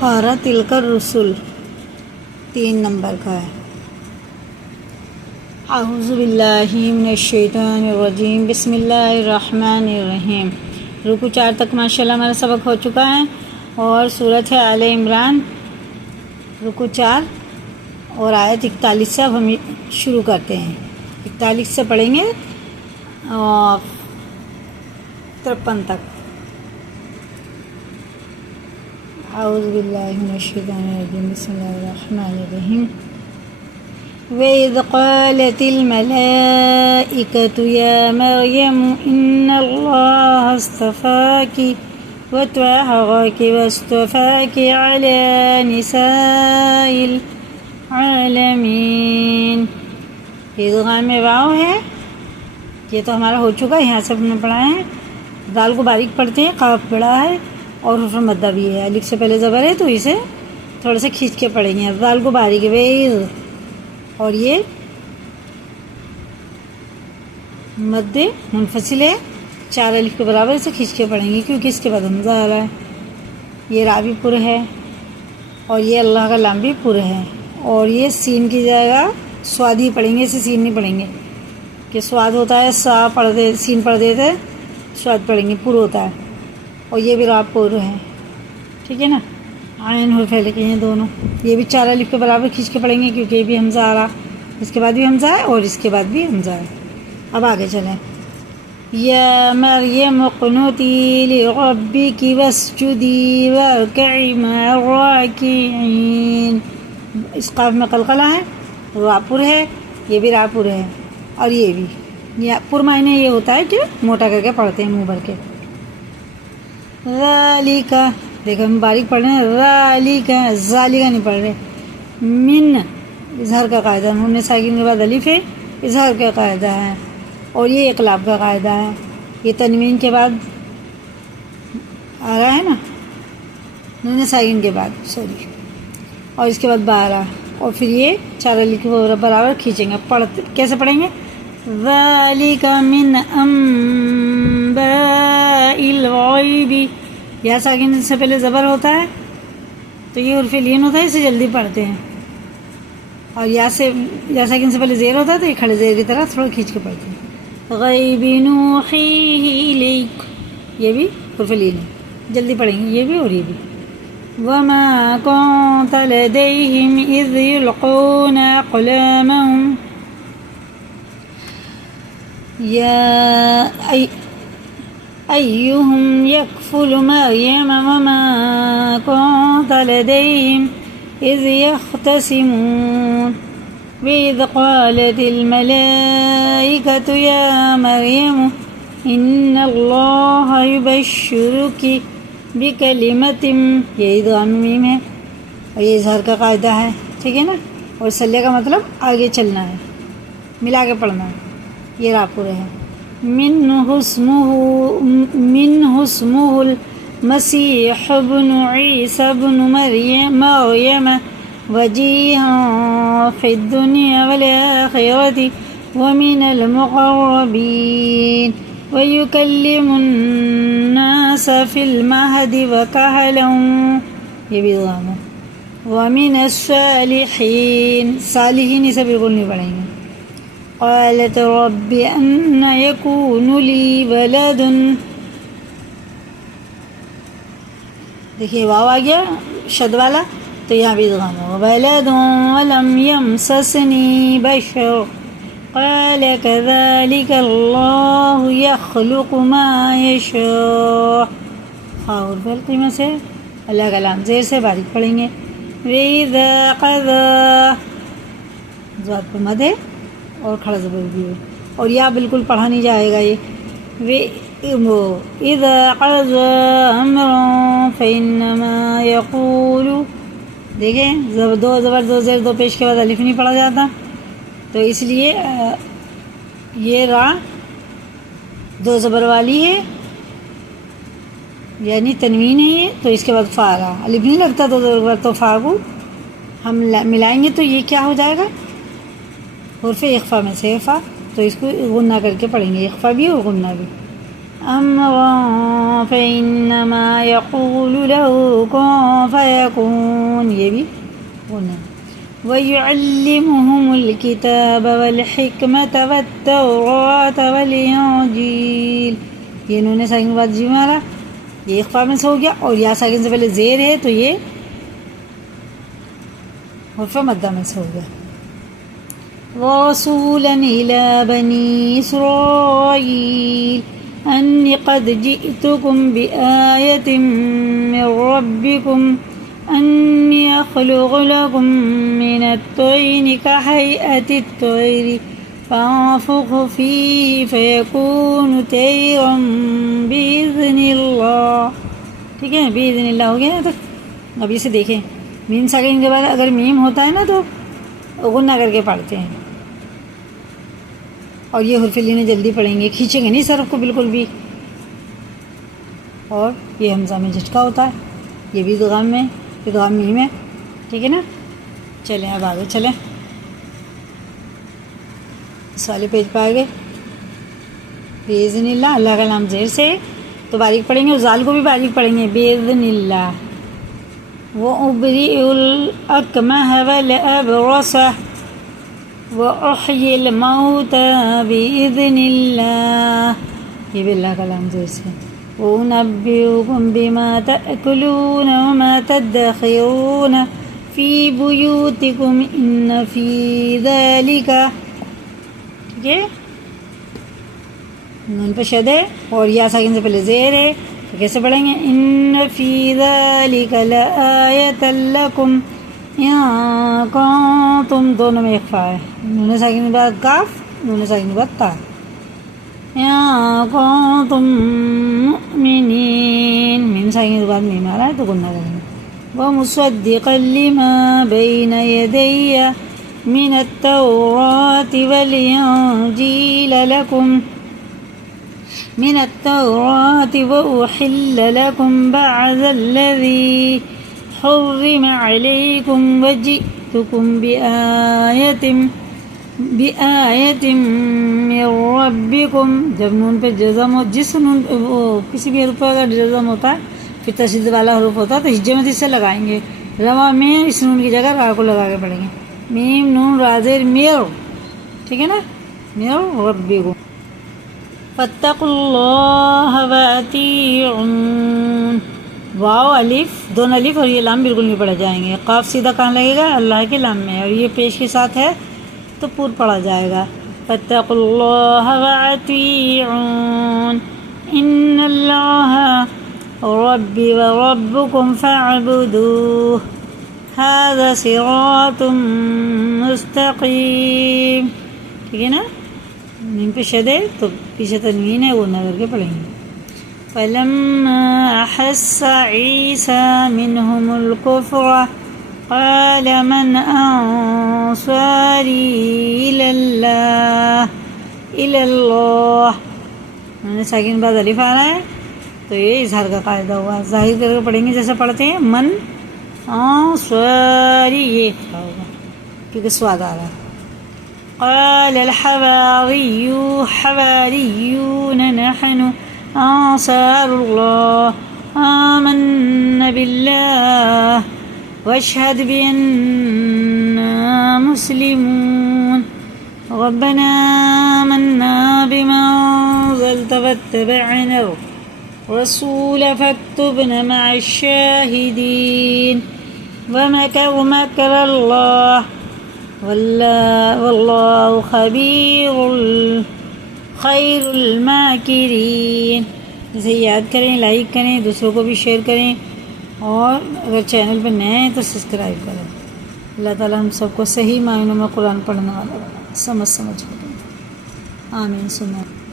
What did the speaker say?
پارہ تلک الرسل 3 نمبر کا ہے۔ اعوذ باللہ من الشیطان الرجیم، بسم اللہ الرحمن الرحیم۔ رکوع 4 تک ماشاءاللہ ہمارا سبق ہو چکا ہے، اور سورۃ ہے آل عمران رکوع 4 اور آیت 41 سے اب ہم شروع کرتے ہیں۔ 41 سے پڑھیں گے اور 53 تک۔ اعوذ باللہ من الشیطان الرجیم، بسم اللہ الرحمن الرحیم۔ وَإِذْ قَالَتِ الْمَلَائِكَةُ يَا مَرْيَمُ إِنَّ اللَّهَ اصْطَفَاكِ وَطَهَّرَكِ وَاصْطَفَاكِ عَلَى نِسَاءِ الْعَالَمِينَ۔ ادغام واو ہے، یہ تو ہمارا ہو چکا ہے، یہاں سے ہم نے پڑھا ہے۔ دال کو باریک پڑھتے ہیں، قاف بڑا ہے اور حرف مدہ بھی ہے، الف سے پہلے زبر ہے تو اسے تھوڑا سا کھینچ کے پڑھیں گے۔ دال کو باریک ہے اور یہ مد منفصل ہے، 4 الف کے برابر، اسے کھینچ کے پڑھیں گے کیونکہ اس کے بعد حمزہ آ رہا ہے۔ یہ را بھی پر ہے اور یہ اللہ کا لام بھی پر ہے، اور یہ سین کی جائے گا، سواد ہی پڑھیں گے، اسے سین نہیں پڑھیں گے کہ سواد ہوتا ہے سا پڑھ دے، سین پڑھ دیتے، سواد پڑھیں گے، پر ہوتا ہے، اور یہ بھی را پر ہے، ٹھیک ہے نا۔ عین حرف ہلکے ہیں دونوں، یہ بھی 4 الف کے برابر کھینچ کے پڑھیں گے کیونکہ یہ بھی حمزہ آ رہا، اس کے بعد بھی حمزہ ہے اور اس کے بعد بھی حمزہ ہے۔ اب آگے چلیں۔ یا مریم اقنتی لربک واسجدی وارکعی مع الراکعین۔ اس قاف میں قلقلہ ہے، را پر ہے، یہ بھی را پر ہے، اور یہ بھی پر معنی یہ ہوتا ہے کہ موٹا کر کے پڑھتے ہیں، منہ بھر کے۔ ذالک، دیکھو ہم باریک پڑھ رہے ہیں، ذالک، ذالک نہیں پڑھ رہے، من اظہار کا قاعدہ، نون ساکن کے بعد الف ہے، اظہار کا قاعدہ ہے، اور یہ اقلاب کا قاعدہ ہے۔ یہ تنوین کے بعد آ رہا ہے نا، نون ساکن کے بعد، سوری، اور اس کے بعد با آ رہا، اور پھر یہ 4 الف کے برابر کھینچیں گے۔ پڑھتے کیسے پڑھیں گے؟ ذالک من انباء الغیب، یا ساکن سے پہلے زبر ہوتا ہے تو یہ حرف لین ہوتا ہے، اسے جلدی پڑھتے ہیں، اور یا ساکن سے پہلے زیر ہوتا ہے تو یہ کھڑے زیر کی طرح تھوڑا کھینچ کے پڑھتے ہیں۔ غیب نوحیہ الیک، یہ بھی حرف لین ہے، جلدی پڑھیں گے یہ بھی اور یہ بھی۔ وما كنت لديهم إذ يلقون أقلامهم أيهم يكفل مريم وما كنت لديهم إذ يختصمون وإذ قالت الملائكة يا مريم إن الله يبشرك بکلمت، یہ ادغام میم ہے اور یہ اظہار کا قاعدہ ہے، ٹھیک ہے نا، اور سلے کا مطلب آگے چلنا ہے، ملا کے پڑھنا ہے، یہ را پورا ہے۔ منہ اسمہ المسیح ابن عیسی ابن مریم وجیہا فی الدنیا والآخرۃ ومن المقربین وَيُكَلِّمُ النَّاسَ فِي الْمَهْدِ وَكَهْلًا، یہ بھی ادغام ہے۔ وَمِنَ الصَّالِحِينَ، صالحین اسے بالکل نہیں پڑھیں گے۔ قَالَتْ رَبِّ أَنَّ يَكُونُ لِي وَلَدٌ، دیکھیے واو آ گیا شد والا تو یہاں بھی ادغام ہوگا۔ وَلَدٌ وَلَمْ يَمْسَسْنِي بَشَرٌ قال كذلك الله يخلق ما يشاء، خاور فلقی میں سے اللہ کا لام زیر سے باریک پڑھیں گے۔ وَإِذَا قَضَى، ذات پر مد ہے اور کھڑا زبر بھی ہے، اور یا بالکل پڑھا نہیں جائے گا یہ۔ وَإِذَا قَضَى أَمْرًا فَإِنَّمَا يَقُولُ، دیکھیں دو زبر دو زیر دو پیش کے بعد الف نہیں پڑھا جاتا، تو اس لیے یہ را 2 زبر والی ہے، یعنی تنوین ہے یہ، تو اس کے بعد فا رہا، الف نہیں لگتا 2 زبر کے بعد، تو فا کو ہم ملائیں گے تو یہ کیا ہو جائے گا؟ حرف اخفا میں سے فا، تو اس کو غنہ کر کے پڑھیں گے، اخفا بھی اور غنہ بھی۔ أمرا فإنما يقول له كن فيكون، یہ بھی ہونا. وَيُعَلِّمُهُمُ الْكِتَابَ وَالْحِكْمَةَ وَالتَّوْرَاةَ وَالْإِنْجِيلَ. یہ انہوں نے ساکن کے بعد جی مارا، یہ اخفا میں سے ہو گیا، اور یا ساکن سے پہلے زیر ہے تو یہ حرف مدہ میں سے ہو گیا. رَسُولًا إِلَى بَنِي إِسْرَائِيلَ أَنِّي قَدْ جِئْتُكُمْ بِآيَةٍ مِّن رَّبِّكُمْ أَنِّي أَخْلُقُ لَكُم مِّنَ الطِّينِ كَهَيْئَةِ الطَّيْرِ فَأَنفُخُ فِيهِ فَيَكُونُ طَيْرًا بِإِذْنِ اللَّهِ. ٹھیک ہے، بِإِذْنِ اللَّهِ ہو گیا نا. تو اب اسے دیکھیں، میم ساکن کے بعد اگر میم ہوتا ہے نا تو غنہ کر کے پڑھتے ہیں، اور یہ حرف لینے جلدی پڑھیں گے، کھینچیں گے نہیں صرف کو بالکل بھی. اور یہ حمزہ میں جھٹکا ہوتا ہے، یہ بھی ادغام میں، ادغام میم ہے. ٹھیک ہے نا. چلیں اب آگے چلیں، اس والے پیج پہ آگے. بِإِذْنِ اللہ، اللہ کا نام زیر سے تو باریک پڑھیں گے، اور زال کو بھی باریک پڑھیں گے. بِإِذْنِ اللہ. وَأُبْرِئُ الْأَكْمَحَ وَالْأَبْرَصَ وَأُحْيِي الْمَوْتَى بِإِذْنِ اللَّهِ، یہ بھی اللہ کا نام زیر سے. وَأُنَبِّئُكُم بِمَا تَأْكُلُونَ وَمَا تَدَّخِرُونَ فِي بُيُوتِكُمْ إِنَّ فِي ذَلِكَ. ٹھیک ہے، نون پہ شد ہے اور یا ساکن سے پہلے زیر ہے، تو کیسے پڑھیں گے؟ إِنَّ فِي ذَلِكَ لَآيَةً لَكُمْ إِن كُنتُم، دونوں میں اخفا ہے. نون ساکن کے بعد کاف، نون ساکن کے بعد تا. إِن كُنتُم مُؤْمِنِينَ، میم ساکن کے بعد میم آ رہا ہے تو گنہ کریں گے. وَمُصَدِّقًا لِمَا بَيْنَ يَدَيَّ مِنَ التَّوْرَاةِ وَالْإِنْجِيلَ لَكُمْ من التوراة وأحل لكم بعض الذي حرم عليكم وجئتكم بآية من ربكم. جب نون پہ جزم ہو، جس نون کسی بھی حرف پر اگر جزم ہوتا ہے پھر تشدید والا حروف ہوتا ہے تو ہجے میں سے لگائیں گے. روا میں اس نون کی جگہ را کو لگا کے پڑھیں گے. میم نون رازر میر، ٹھیک ہے نا. میر ربکم. فاتقوا اللہ وَأَطِیعُونِ. واو الف، دونوں الف اور یہ لام بالکل نہیں پڑھے جائیں گے. قاف سیدھا کہاں لگے گا؟ اللہ کے لام میں، اور یہ پیش کے ساتھ ہے تو پور پڑھا جائے گا. فاتقوا اللہ وَأَطِیعُونِ ان اللہ ربی وربکم فاعبدوہ ھذا صراط مستقیم. ٹھیک ہے نا. میم پہ شد ہے تو پیچھے تنوین ہے، وہ نہ کر کے پڑھیں گے. فَلَمَّا أَحَسَّ عِيسَىٰ مِنْهُمُ الْكُفْرَ قَالَ مَنْ أَنصَارِي إِلَى اللَّهِ. میں نے ساکن بعد الف آ رہا ہے تو یہ اظہار کا قاعدہ ہوا، ظاہر کر کے پڑھیں گے جیسے پڑھتے ہیں. من انصاری، یہ ہوگا کیونکہ سواد آ رہا ہے. قال الحواريون نحن أنصار الله آمنا بالله واشهد بأننا مسلمون ربنا آمنا بما أنزلت واتبعنا الرسول فاكتبنا مع الشاهدين ومكروا مكر الله واللہ خبیر خیر الماکرین. اسے یاد کریں، لائک کریں، دوسروں کو بھی شیئر کریں، اور اگر چینل پہ نئے ہیں تو سبسکرائب کریں. اللہ تعالیٰ ہم سب کو صحیح معنوں میں قرآن پڑھنے والا سمجھ کر. آمین. سنیں.